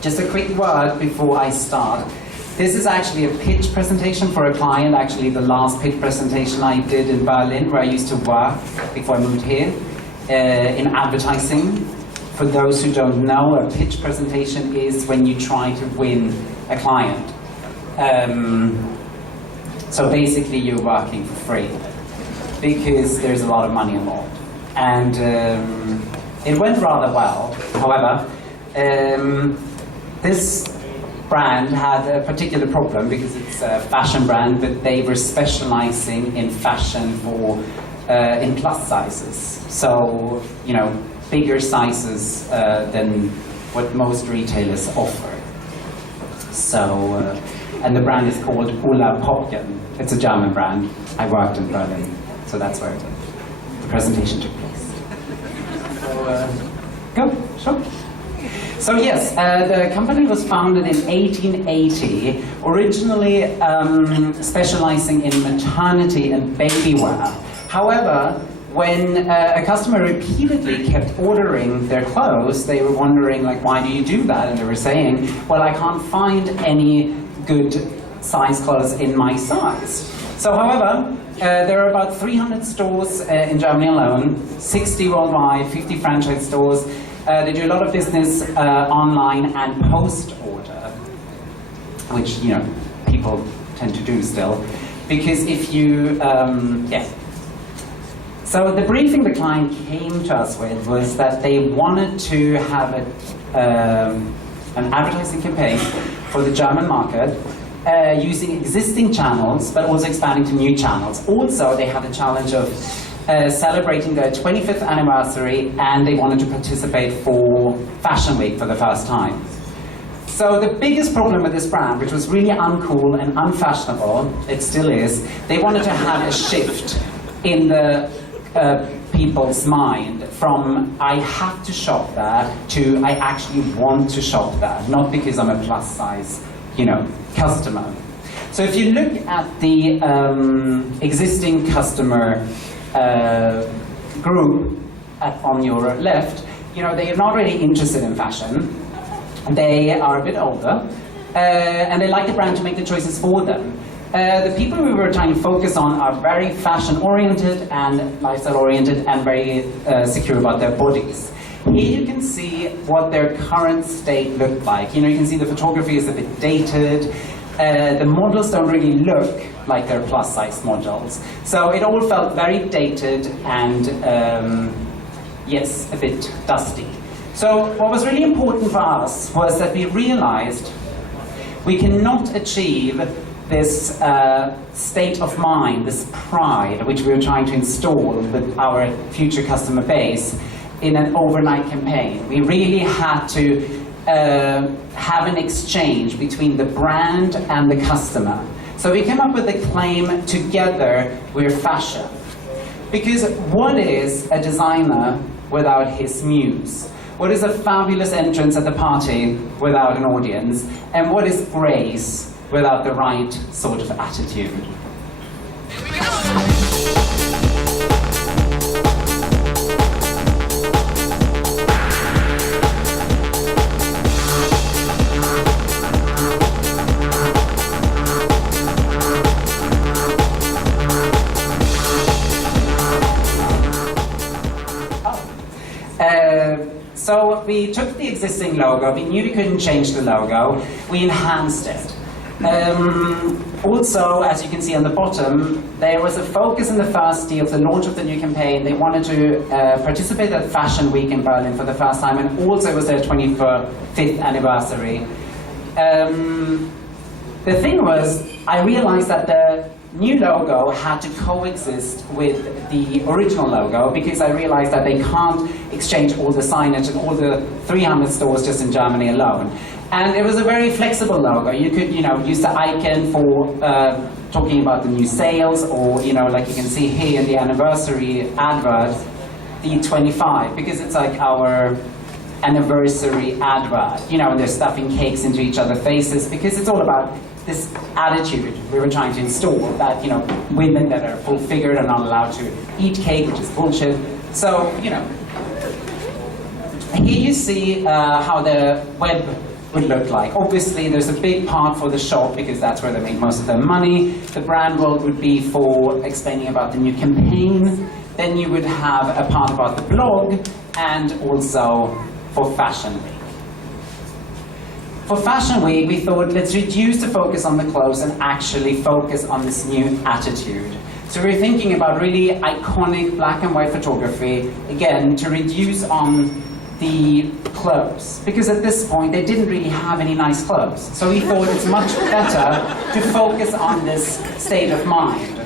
Just a quick word before I start. This is actually a pitch presentation for a client, actually the last pitch presentation I did in Berlin, where I used to work before I moved here, in advertising. For those who don't know, a pitch presentation is when you try to win a client. So basically you're working for free, because there's a lot of money involved. And it went rather well. However, this brand had a particular problem because it's a fashion brand, but they were specializing in fashion for in plus sizes. So, you know, bigger sizes than what most retailers offer. So, and the brand is called Ulla Popken. It's a German brand. I worked in Berlin, so that's where the presentation took place. So, go, sure. So yes, the company was founded in 1880, originally specializing in maternity and baby wear. However, when a customer repeatedly kept ordering their clothes, they were wondering, like, why do you do that? And they were saying, well, I can't find any good size clothes in my size. So, however, there are about 300 stores in Germany alone, 60 worldwide, 50 franchise stores. They do a lot of business online and post-order, which, you know, people tend to do still. Because if you, yeah. So the briefing the client came to us with was that they wanted to have an advertising campaign for the German market using existing channels, but also expanding to new channels. Also, they had a challenge of celebrating their 25th anniversary, and they wanted to participate for Fashion Week for the first time. So the biggest problem with this brand, which was really uncool and unfashionable, it still is, they wanted to have a shift in the people's mind from I have to shop there to I actually want to shop there, not because I'm a plus size, you know, customer. So if you look at the existing customer group on your left, you know, they are not really interested in fashion. They are a bit older, and they like the brand to make the choices for them. The people we were trying to focus on are very fashion-oriented and lifestyle-oriented and very secure about their bodies. Here you can see what their current state looked like. You know, you can see the photography is a bit dated. The models don't really look like they're plus-size models. So it all felt very dated and, yes, a bit dusty. So what was really important for us was that we realized we cannot achieve this state of mind, this pride, which we were trying to install with our future customer base in an overnight campaign. We really had to have an exchange between the brand and the customer. So we came up with the claim, together we're fashion. Because what is a designer without his muse? What is a fabulous entrance at the party without an audience? And what is grace without the right sort of attitude? So we took the existing logo, we knew we couldn't change the logo, we enhanced it. Also, as you can see on the bottom, there was a focus in the first year of the launch of the new campaign. They wanted to participate at Fashion Week in Berlin for the first time, and also it was their 25th anniversary. The thing was, I realized that the new logo had to coexist with the original logo, because I realized that they can't exchange all the signage and all the 300 stores just in Germany alone. And it was a very flexible logo. You could, you know, use the icon for talking about the new sales, or, you know, like you can see here in the anniversary advert, the 25, because it's like our anniversary advert, you know, and they're stuffing cakes into each other's faces, because it's all about this attitude we were trying to install, that, you know, women that are full-figured are not allowed to eat cake, which is bullshit. So, you know, here you see how the web would look like. Obviously, there's a big part for the shop because that's where they make most of their money. The brand world would be for explaining about the new campaign. Then you would have a part about the blog and also for Fashion Week. For Fashion Week, we thought, let's reduce the focus on the clothes and actually focus on this new attitude. So we're thinking about really iconic black and white photography, again, to reduce on the clothes. Because at this point, they didn't really have any nice clothes. So we thought it's much better to focus on this state of mind.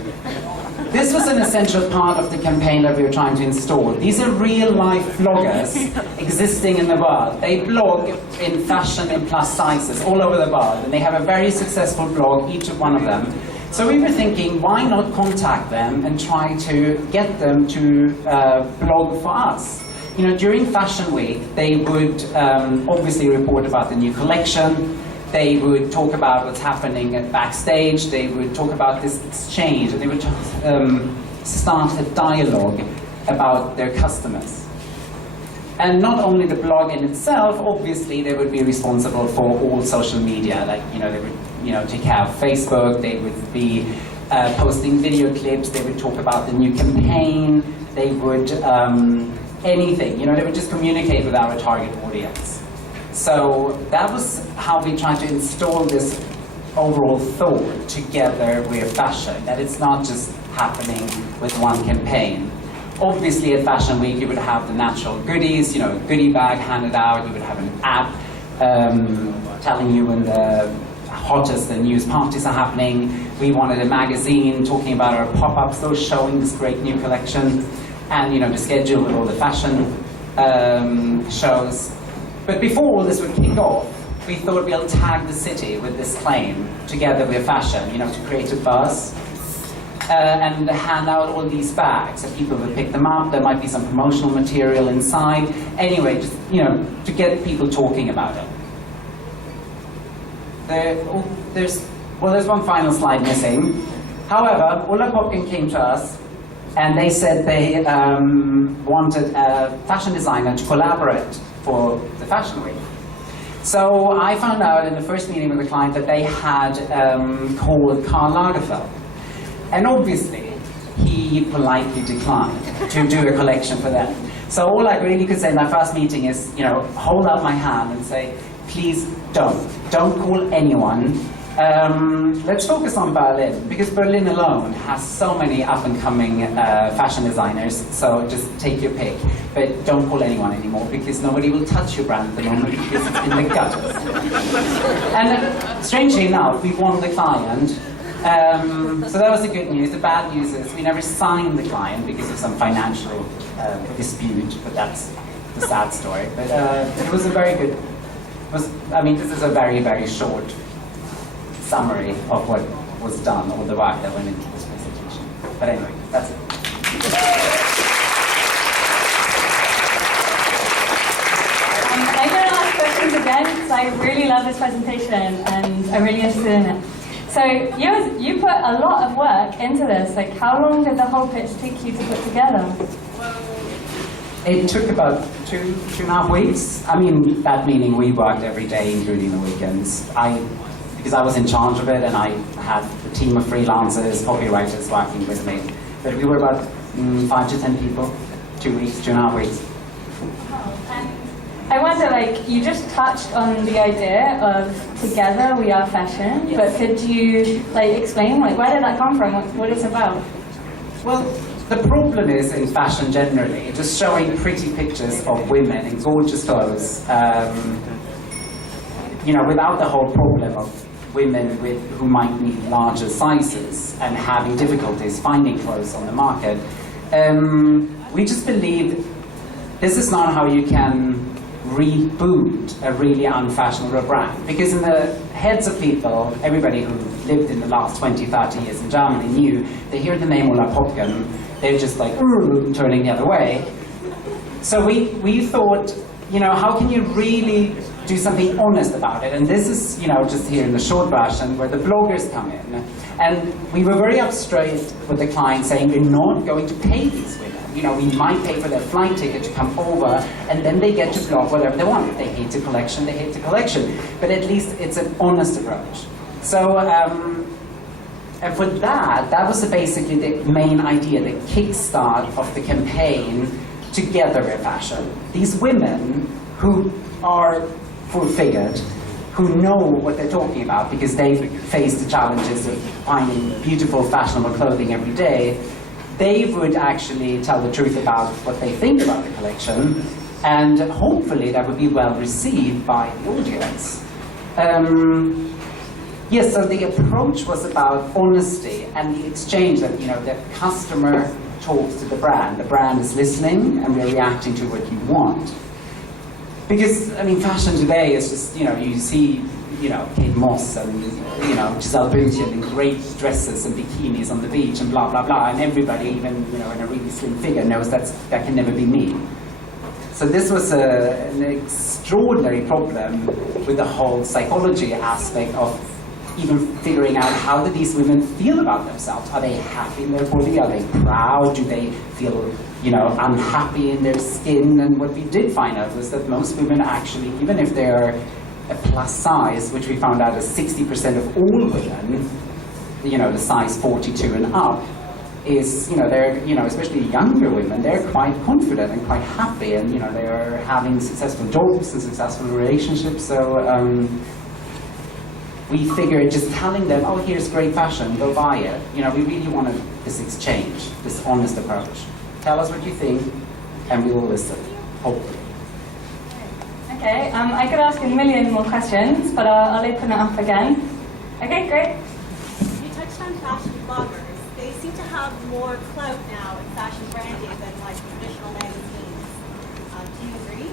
This was an essential part of the campaign that we were trying to install. These are real-life vloggers existing in the world. They blog in fashion in plus sizes all over the world, and they have a very successful blog, each of one of them. So we were thinking, why not contact them and try to get them to blog for us? You know, during Fashion Week, they would obviously report about the new collection. They would talk about what's happening at backstage. They would talk about this exchange, and they would start a dialogue about their customers. And not only the blog in itself, obviously they would be responsible for all social media. Like, you know, they would, take care of Facebook. They would be posting video clips. They would talk about the new campaign. They would anything. You know, they would just communicate with our target audience. So that was how we tried to install this overall thought together with fashion, that it's not just happening with one campaign. Obviously at Fashion Week you would have the natural goodies, goodie bag handed out, you would have an app telling you when the hottest and newest parties are happening. We wanted a magazine talking about our pop-up stores showing this great new collection, and the schedule with all the fashion shows. But before all this would kick off, we thought we'll tag the city with this claim, together with fashion, to create a buzz and hand out all these bags, and people would pick them up. There might be some promotional material inside. Anyway, just, to get people talking about it. There's one final slide missing. However, Ulla Popkin came to us, and they said they wanted a fashion designer to collaborate for the Fashion Week. So I found out in the first meeting with the client that they had called Karl Lagerfeld. And obviously, he politely declined to do a collection for them. So all I really could say in that first meeting is, hold out my hand and say, please don't call anyone. Let's focus on Berlin, because Berlin alone has so many up-and-coming fashion designers, so just take your pick. But don't call anyone anymore, because nobody will touch your brand at the moment, because it's in the gutters. And strangely enough, we won the client. So that was the good news. The bad news is we never signed the client because of some financial dispute, but that's the sad story. But it was a very good, this is a very, very short summary of what was done, all the work that went into this presentation. But anyway, that's it. I'm going to ask questions again, because I really love this presentation and I'm really interested in it. So you put a lot of work into this. Like, how long did the whole pitch take you to put together? It took about two and a half weeks. That meaning we worked every day, including the weekends. Because I was in charge of it, and I had a team of freelancers, copywriters working with me. But we were about 5 to 10 people, 2 weeks, 2.5 weeks. I wonder, you just touched on the idea of together we are fashion, yes. But could you explain, where did that come from? What it's about? Well, the problem is in fashion generally, just showing pretty pictures of women in gorgeous clothes, without the whole problem of women who might need larger sizes and having difficulties finding clothes on the market. We just believe this is not how you can reboot a really unfashionable brand. Because in the heads of people, everybody who lived in the last 20, 30 years in Germany knew, they hear the name Ulla Popkin, they're just turning the other way. So we thought, you know, how can you really do something honest about it? And this is, you know, just here in the short version where the bloggers come in. And we were very up straight with the client saying, we're not going to pay these women. You know, we might pay for their flight ticket to come over, and then they get to blog whatever they want. If they hate the collection, they hate the collection. But at least it's an honest approach. So, and for that was basically the main idea, the kickstart of the campaign, Together Wear Fashion. These women who are full-figured, who know what they're talking about because they face the challenges of finding beautiful, fashionable clothing every day, they would actually tell the truth about what they think about the collection, and hopefully that would be well received by the audience. Yes, so the approach was about honesty and the exchange that, you know, the customer talks to the brand is listening, and we're reacting to what you want. Because, I mean, fashion today is just, you know, you see, you know, Kate Moss and, you know, Giselle Bündchen in great dresses and bikinis on the beach and blah, blah, blah, and everybody, even, you know, in a really slim figure, knows that can never be me. So this was an extraordinary problem with the whole psychology aspect of even figuring out how do these women feel about themselves. Are they happy in their body? Are they proud? Do they feel, you know, unhappy in their skin? And what we did find out was that most women actually, even if they're a plus size, which we found out is 60% of all women, you know, the size 42 and up, is, you know, they're, you know, especially younger women, they're quite confident and quite happy, and, you know, they're having successful jobs and successful relationships. So we figured just telling them, oh, here's great fashion, go buy it. You know, we really wanted this exchange, this honest approach. Tell us what you think, and we will listen, hopefully. Okay, I could ask a million more questions, but I'll open it up again. Okay, great. You touched on fashion bloggers. They seem to have more clout now in fashion branding than like traditional magazines. Do you agree?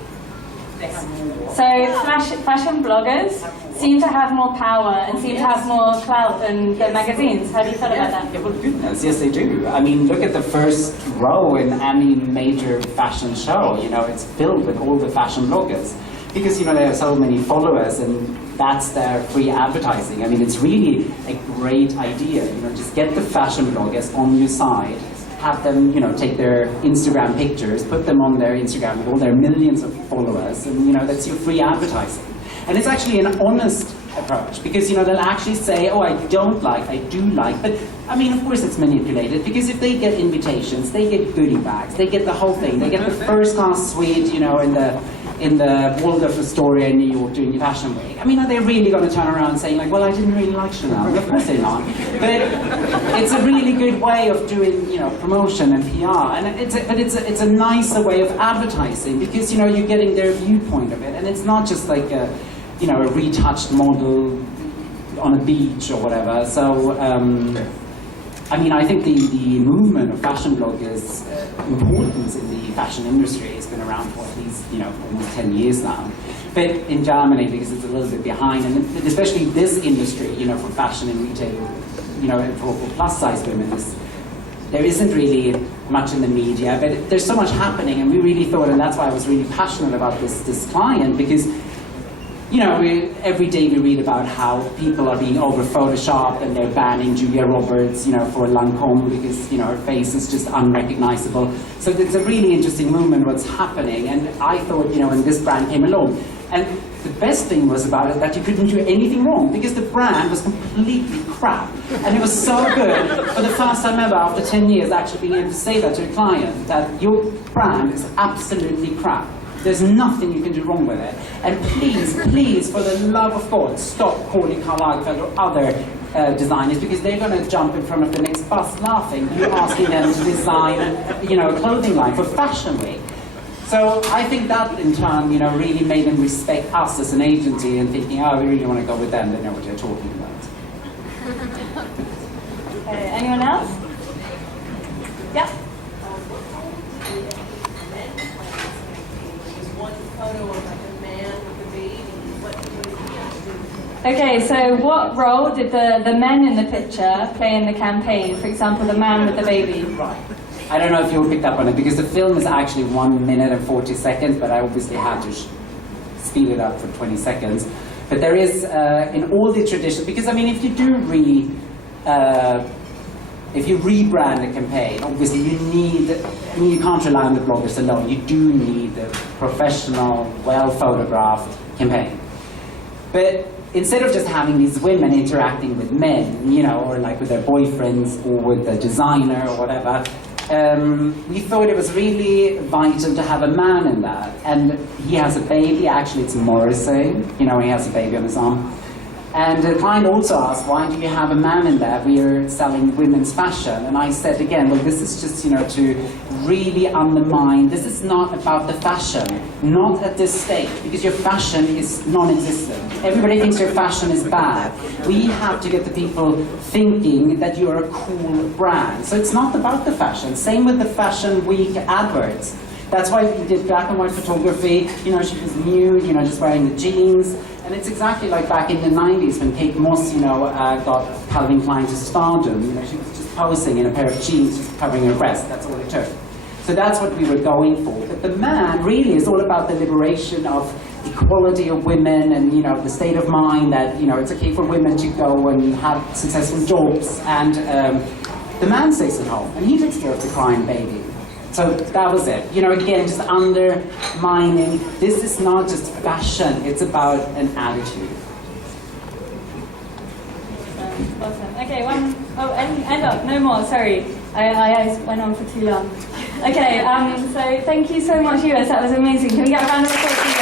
They have more. So fashion bloggers seem to have more power and seem to have more clout than the magazines. How do you feel about that? Yeah, well, goodness, yes, they do. I mean, look at the first row in any major fashion show. You know, it's filled with all the fashion bloggers. Because, you know, they have so many followers, and that's their free advertising. I mean, it's really a great idea. You know, just get the fashion bloggers on your side, have them, you know, take their Instagram pictures, put them on their Instagram with all their millions of followers, and, you know, that's your free advertising. And it's actually an honest approach, because, you know, they'll actually say, oh, I don't like, I do like, but, I mean, of course it's manipulated, because if they get invitations, they get goodie bags, they get the whole thing, they get the first-class suite, you know, in the Waldorf Astoria in New York during the Fashion Week. I mean, are they really going to turn around saying, like, well, I didn't really like Chanel? Of course they're not. But it's a really good way of doing, you know, promotion and PR. And it's a nicer way of advertising, because, you know, you're getting their viewpoint of it. And it's not just like a, you know, a retouched model on a beach or whatever. So, I mean, I think the movement of fashion bloggers' importance in the fashion industry has been around for at least, you know, almost 10 years now. But in Germany, because it's a little bit behind, and especially this industry, you know, for fashion and retail, you know, for plus-size women, there isn't really much in the media, but there's so much happening, and we really thought, and that's why I was really passionate about this client, because, you know, every day we read about how people are being over-photoshopped, and they're banning Julia Roberts, you know, for Lancôme because, you know, her face is just unrecognizable. So it's a really interesting movement what's happening, and I thought, you know, when this brand came along, and the best thing was about it that you couldn't do anything wrong, because the brand was completely crap. And it was so good, for the first time ever, after 10 years, actually being able to say that to a client, that your brand is absolutely crap. There's nothing you can do wrong with it. And please, please, for the love of God, stop calling Karl Lagerfeld or other designers, because they're going to jump in front of the next bus laughing. You're asking them to design, you know, a clothing line for Fashion Week. So I think that, in turn, you know, really made them respect us as an agency, and thinking, oh, we really want to go with them. They know what they're talking about. Okay, anyone else? Yeah. Okay, so what role did the men in the picture play in the campaign? For example, the man with the baby. Right. I don't know if you all picked up on it, because the film is actually 1 minute and 40 seconds, but I obviously had to speed it up for 20 seconds. But there is, in all the traditions, because I mean, if you do if you rebrand a campaign, obviously you need, I mean, you can't rely on the bloggers alone. You do need a professional, well-photographed campaign. But instead of just having these women interacting with men, you know, or like with their boyfriends or with the designer or whatever, we thought it was really vital to have a man in that. And he has a baby, actually it's Morrissey, you know, he has a baby on his arm. And the client also asked, why do you have a man in there? We are selling women's fashion. And I said again, well, this is just, you know, to really undermine, this is not about the fashion, not at this stage, because your fashion is non-existent. Everybody thinks your fashion is bad. We have to get the people thinking that you're a cool brand. So it's not about the fashion. Same with the Fashion Week adverts. That's why we did black and white photography. You know, she was nude, you know, just wearing the jeans. And it's exactly like back in the 90s when Kate Moss, you know, got Calvin Klein to stardom. You know, she was just posing in a pair of jeans, just covering her breast. That's all it took. So that's what we were going for. But the man really is all about the liberation of equality of women and, you know, the state of mind that, you know, it's okay for women to go and have successful jobs. And the man stays at home and he takes care of the crying baby. So that was it. You know, again, just undermining. This is not just fashion, it's about an attitude. Awesome. Okay, end up, no more, sorry. I went on for too long. Okay, so thank you so much, Jois. That was amazing. Can we get a round of applause?